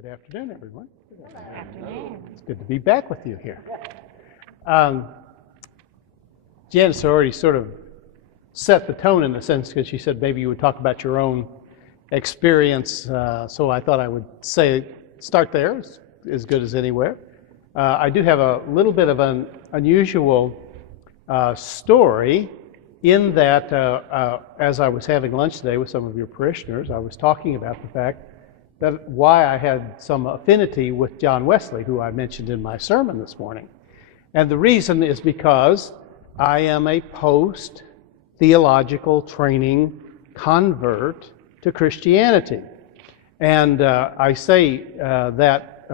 Good afternoon, everyone. Afternoon. It's good to be back with you here. Janice already sort of set the tone in a sense because she said maybe you would talk about your own experience. So I thought I would start there, as good as anywhere. I do have a little bit of an unusual story in that as I was having lunch today with some of your parishioners, I was talking about the fact that why I had some affinity with John Wesley, who I mentioned in my sermon this morning. And the reason is because I am a post-theological training convert to Christianity. And I say that,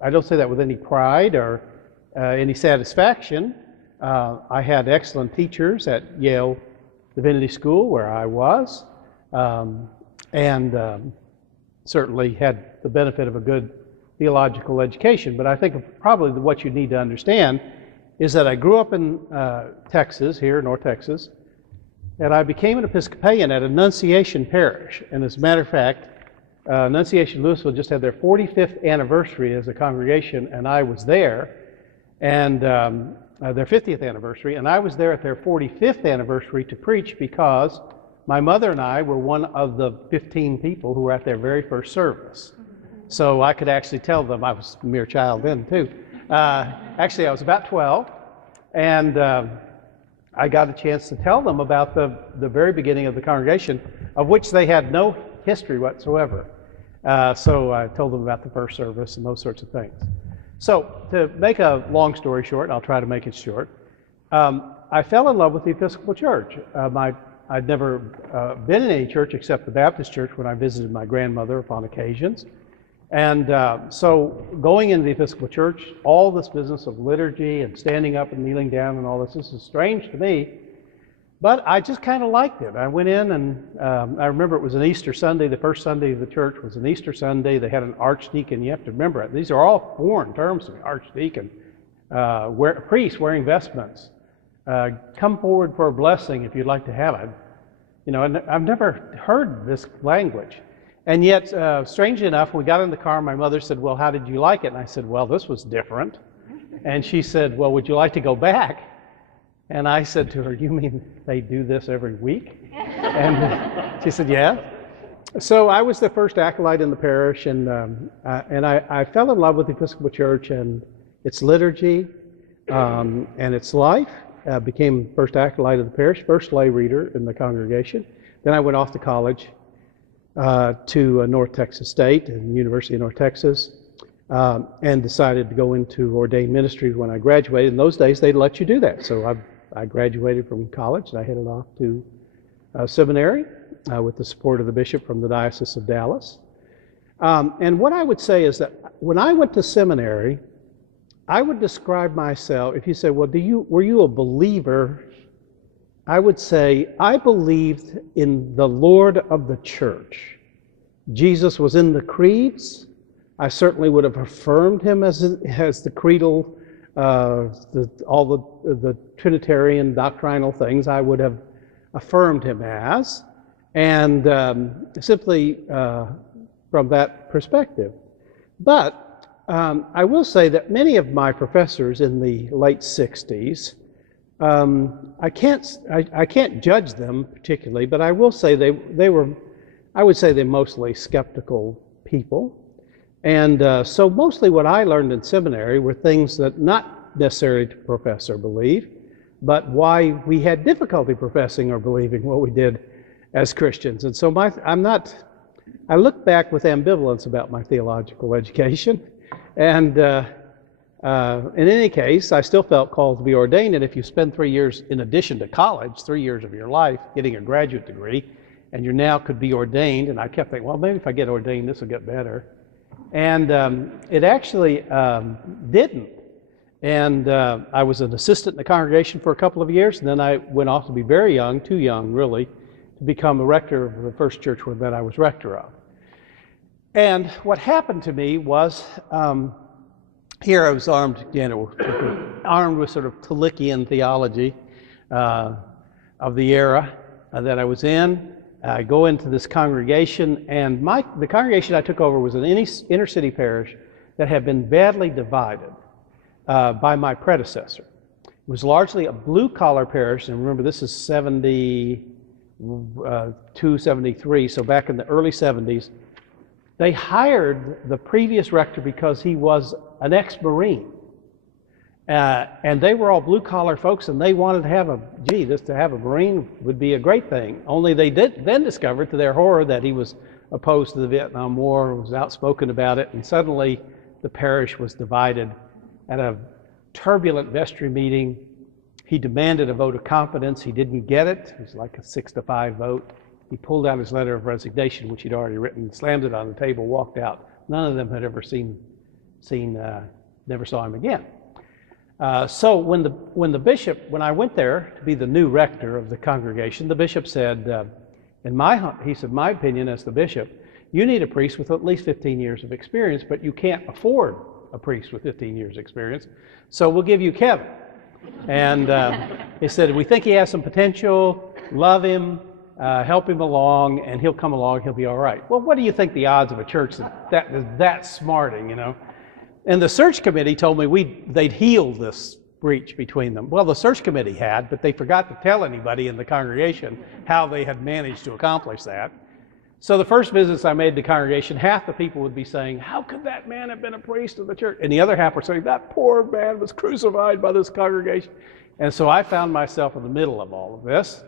I don't say that with any pride or any satisfaction. I had excellent teachers at Yale Divinity School where I was, and certainly had the benefit of a good theological education. But I think probably what you need to understand is that I grew up in Texas, here, North Texas, and I became an Episcopalian at Annunciation Parish. And as a matter of fact, Annunciation Louisville just had their 45th anniversary as a congregation, and I was there, and their 50th anniversary, and I was there at their 45th anniversary to preach because my mother and I were one of the 15 people who were at their very first service. So I could actually tell them, I was a mere child then too. Actually, I was about 12, and I got a chance to tell them about the very beginning of the congregation, of which they had no history whatsoever. So I told them about the first service and those sorts of things. So to make a long story short, and I'll try to make it short, I fell in love with the Episcopal Church. I'd never been in any church except the Baptist church when I visited my grandmother upon occasions. And so going into the Episcopal Church, all this business of liturgy and standing up and kneeling down and all this is strange to me, but I just kind of liked it. I went in and I remember it was an Easter Sunday. The first Sunday of the church was an Easter Sunday. They had an archdeacon. You have to remember it. These are all foreign terms to me. Archdeacon, priest wearing vestments. Come forward for a blessing if you'd like to have it. You know, and I've never heard this language. And yet, strangely enough, when we got in the car, my mother said, well, how did you like it? And I said, well, this was different. And she said, well, would you like to go back? And I said to her, you mean they do this every week? And she said, yeah. So I was the first acolyte in the parish, and I fell in love with the Episcopal Church and its liturgy and its life. Became first acolyte of the parish, first lay reader in the congregation. Then I went off to college to North Texas State and University of North Texas, and decided to go into ordained ministry when I graduated. In those days, they'd let you do that. So I graduated from college, and I headed off to seminary with the support of the bishop from the Diocese of Dallas. And what I would say is that when I went to seminary, I would describe myself, if you say, well, were you a believer? I would say, I believed in the Lord of the church. Jesus was in the creeds. I certainly would have affirmed him as the creedal, all the Trinitarian doctrinal things I would have affirmed him as, and simply from that perspective. But I will say that many of my professors in the late 60s, I can't judge them particularly, but I will say I would say they're mostly skeptical people. And so mostly what I learned in seminary were things that not necessarily to profess or believe, but why we had difficulty professing or believing what we did as Christians. And so I look back with ambivalence about my theological education. And in any case, I still felt called to be ordained. And if you spend 3 years in addition to college, 3 years of your life getting a graduate degree, and you now could be ordained, and I kept thinking, well, maybe if I get ordained, this will get better. And it actually didn't. And I was an assistant in the congregation for a couple of years, and then I went off to be very young, too young really, to become a rector of the first church that I was rector of. And what happened to me was, here I was armed with sort of Tillichian theology of the era that I was in. I go into this congregation, and the congregation I took over was an inner city parish that had been badly divided by my predecessor. It was largely a blue-collar parish, and remember, this is 72, 73, so back in the early 70s. They hired the previous rector because he was an ex-Marine. And they were all blue-collar folks, and they wanted to have to have a Marine would be a great thing. Only they then discovered, to their horror, that he was opposed to the Vietnam War, was outspoken about it, and suddenly the parish was divided. At a turbulent vestry meeting, he demanded a vote of confidence. He didn't get it. It was like a 6-5 vote. He pulled out his letter of resignation, which he'd already written, slammed it on the table, walked out. None of them had ever never saw him again. So when I went there to be the new rector of the congregation, the bishop said, he said, my opinion as the bishop, you need a priest with at least 15 years of experience, but you can't afford a priest with 15 years experience, so we'll give you Kevin. And he said, we think he has some potential, love him, help him along, and he'll come along, he'll be all right. Well, what do you think the odds of a church that smarting, you know? And the search committee told me they'd healed this breach between them. Well, the search committee had, but they forgot to tell anybody in the congregation how they had managed to accomplish that. So the first visits I made to the congregation, half the people would be saying, how could that man have been a priest of the church? And the other half were saying, that poor man was crucified by this congregation. And so I found myself in the middle of all of this.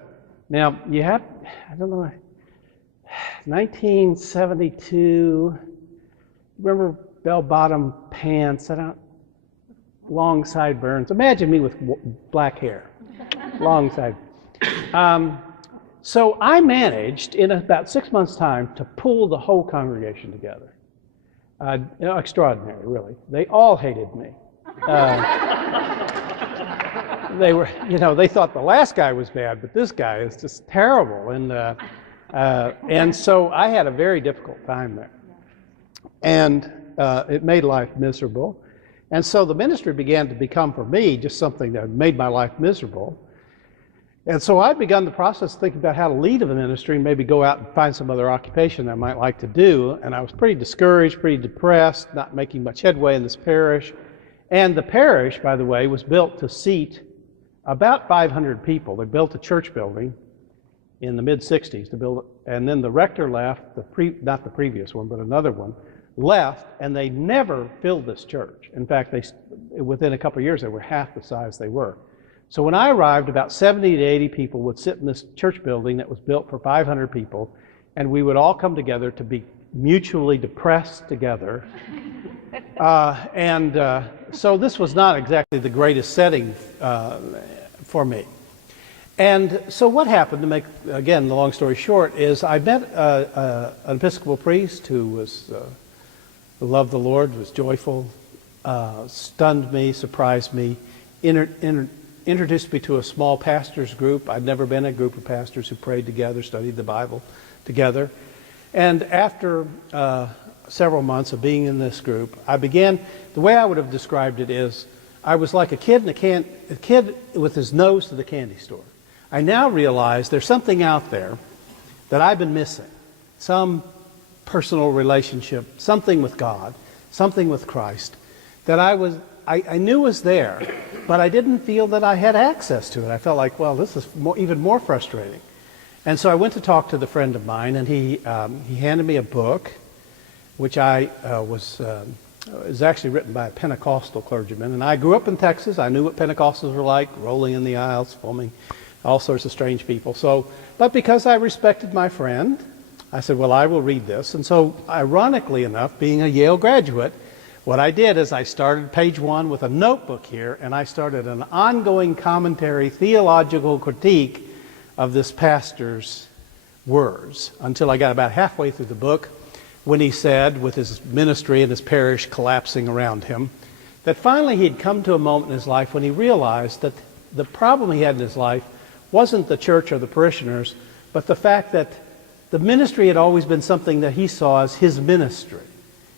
Now, you have, 1972, remember bell-bottom pants, long sideburns. Imagine me with black hair, long side. So I managed, in about 6 months' time, to pull the whole congregation together. Extraordinary, really. They all hated me. They thought the last guy was bad, but this guy is just terrible. And so I had a very difficult time there. And it made life miserable. And so the ministry began to become, for me, just something that made my life miserable. And so I'd begun the process of thinking about how to lead a ministry and maybe go out and find some other occupation I might like to do. And I was pretty discouraged, pretty depressed, not making much headway in this parish. And the parish, by the way, was built to seat about 500 people. They built a church building in the mid-60s to build it. And then the rector left, not the previous one, but another one, left, and they never filled this church. In fact, within a couple of years, they were half the size they were. So when I arrived, about 70 to 80 people would sit in this church building that was built for 500 people, and we would all come together to be mutually depressed together. So this was not exactly the greatest setting for me. And so what happened, to make, again, the long story short, is I met an Episcopal priest who loved the Lord, was joyful, stunned me, surprised me, introduced me to a small pastors group. I'd never been in a group of pastors who prayed together, studied the Bible together. And after several months of being in this group, I began, the way I would have described it is, I was like a kid with his nose to the candy store. I now realize there's something out there that I've been missing. Some personal relationship, something with God, something with Christ, that I knew was there, but I didn't feel that I had access to it. I felt like, well, this is even more frustrating. And so I went to talk to the friend of mine, and he handed me a book, which was actually written by a Pentecostal clergyman. And I grew up in Texas. I knew what Pentecostals were like, rolling in the aisles, filming all sorts of strange people. But because I respected my friend, I said, well, I will read this. And so, ironically enough, being a Yale graduate, what I did is I started page 1 with a notebook here, and I started an ongoing commentary, theological critique of this pastor's words until I got about halfway through the book, when he said, with his ministry and his parish collapsing around him, that finally he had come to a moment in his life when he realized that the problem he had in his life wasn't the church or the parishioners, but the fact that the ministry had always been something that he saw as his ministry.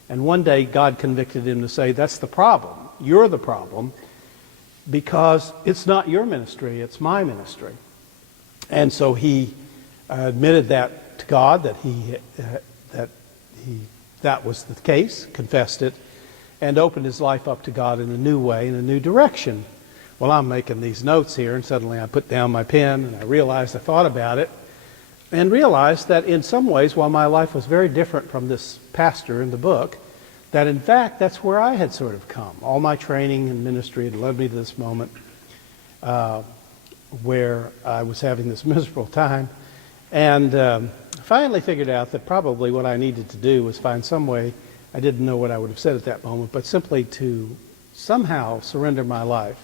And one day God convicted him to say, that's the problem. You're the problem, because it's not your ministry, it's my ministry. And so he admitted that to God that that was the case, confessed it, and opened his life up to God in a new way, in a new direction. Well, I'm making these notes here, and suddenly I put down my pen, and I realized I thought about it, and realized that in some ways, while my life was very different from this pastor in the book, that in fact, that's where I had sort of come. All my training and ministry had led me to this moment where I was having this miserable time, and finally figured out that probably what I needed to do was find some way, I didn't know what I would have said at that moment, but simply to somehow surrender my life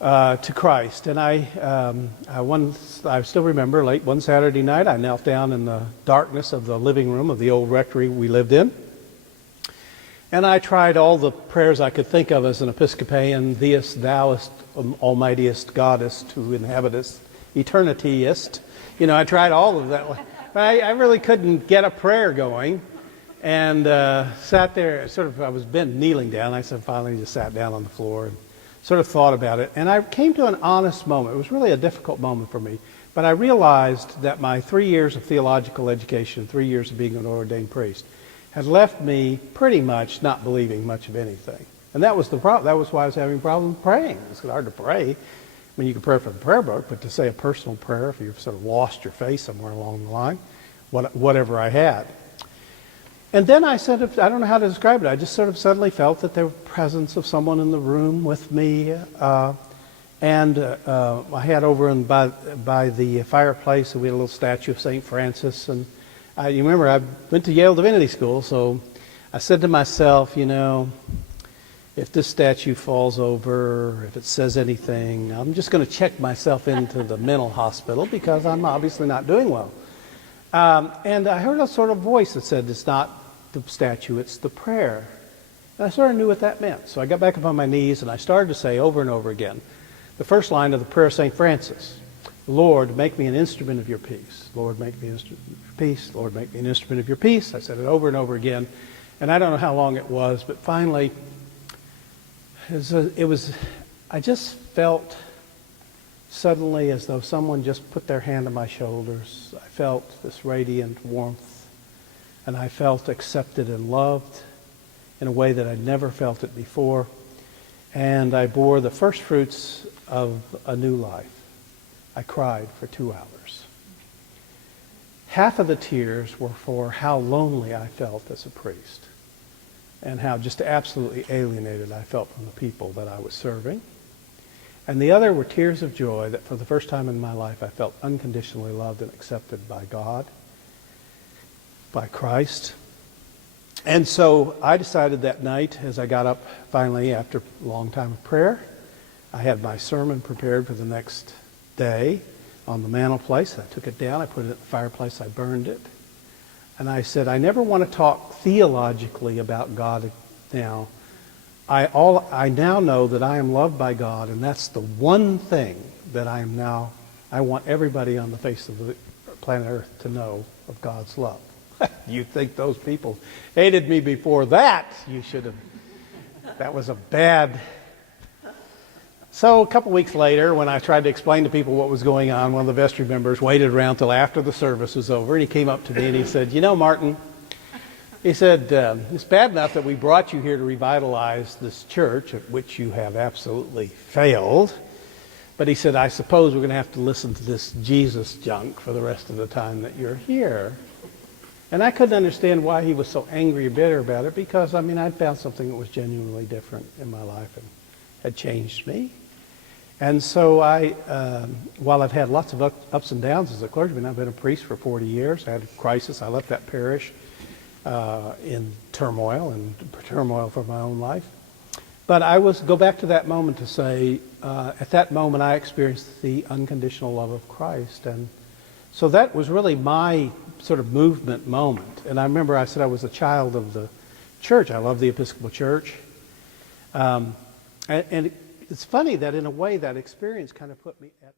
to Christ. And I still remember late one Saturday night, I knelt down in the darkness of the living room of the old rectory we lived in. And I tried all the prayers I could think of as an Episcopalian, Theist, Thouist, Almightiest, Goddess, who inhabitest, Eternityist. You know, I tried all of that. I really couldn't get a prayer going. And sat there, I was kneeling down. I finally just sat down on the floor and sort of thought about it. And I came to an honest moment. It was really a difficult moment for me. But I realized that my 3 years of theological education, 3 years of being an ordained priest, had left me pretty much not believing much of anything. And that was the problem. That was why I was having a problem praying. It's hard to pray. I mean, you can pray from the prayer book, but to say a personal prayer, if you've sort of lost your faith somewhere along the line, whatever I had. And then I don't know how to describe it. I just sort of suddenly felt that there was the presence of someone in the room with me. And I had over by the fireplace, we had a little statue of St. Francis. And you remember, I went to Yale Divinity School, so I said to myself, you know, if this statue falls over, if it says anything, I'm just going to check myself into the mental hospital because I'm obviously not doing well. And I heard a sort of voice that said, it's not the statue, it's the prayer. And I sort of knew what that meant. So I got back up on my knees and I started to say over and over again the first line of the prayer of St. Francis. Lord, make me an instrument of your peace. Lord, make me an instrument of your peace. Lord, make me an instrument of your peace. I said it over and over again. And I don't know how long it was, but finally, I just felt suddenly as though someone just put their hand on my shoulders. I felt this radiant warmth, and I felt accepted and loved in a way that I'd never felt it before. And I bore the first fruits of a new life. I cried for 2 hours. Half of the tears were for how lonely I felt as a priest and how just absolutely alienated I felt from the people that I was serving. And the other were tears of joy that for the first time in my life I felt unconditionally loved and accepted by God, by Christ. And so I decided that night as I got up finally after a long time of prayer, I had my sermon prepared for the next day on the mantelpiece. I took it down, I put it in the fireplace, I burned it. And I said, I never want to talk theologically about God now. I now know that I am loved by God, and that's the one thing that I want everybody on the face of the planet Earth to know of God's love. You'd think those people hated me before that. That was a bad. So a couple weeks later, when I tried to explain to people what was going on, one of the vestry members waited around till after the service was over, and he came up to me and he said, you know, Martin, he said, it's bad enough that we brought you here to revitalize this church, at which you have absolutely failed. But he said, I suppose we're going to have to listen to this Jesus junk for the rest of the time that you're here. And I couldn't understand why he was so angry or bitter about it, because, I mean, I'd found something that was genuinely different in my life and had changed me. And so while I've had lots of ups and downs as a clergyman, I've been a priest for 40 years. I had a crisis. I left that parish in turmoil for my own life. But go back to that moment to say, at that moment I experienced the unconditional love of Christ. And so that was really my sort of movement moment. And I remember I said I was a child of the church. I love the Episcopal Church. And it's funny that in a way that experience kind of put me at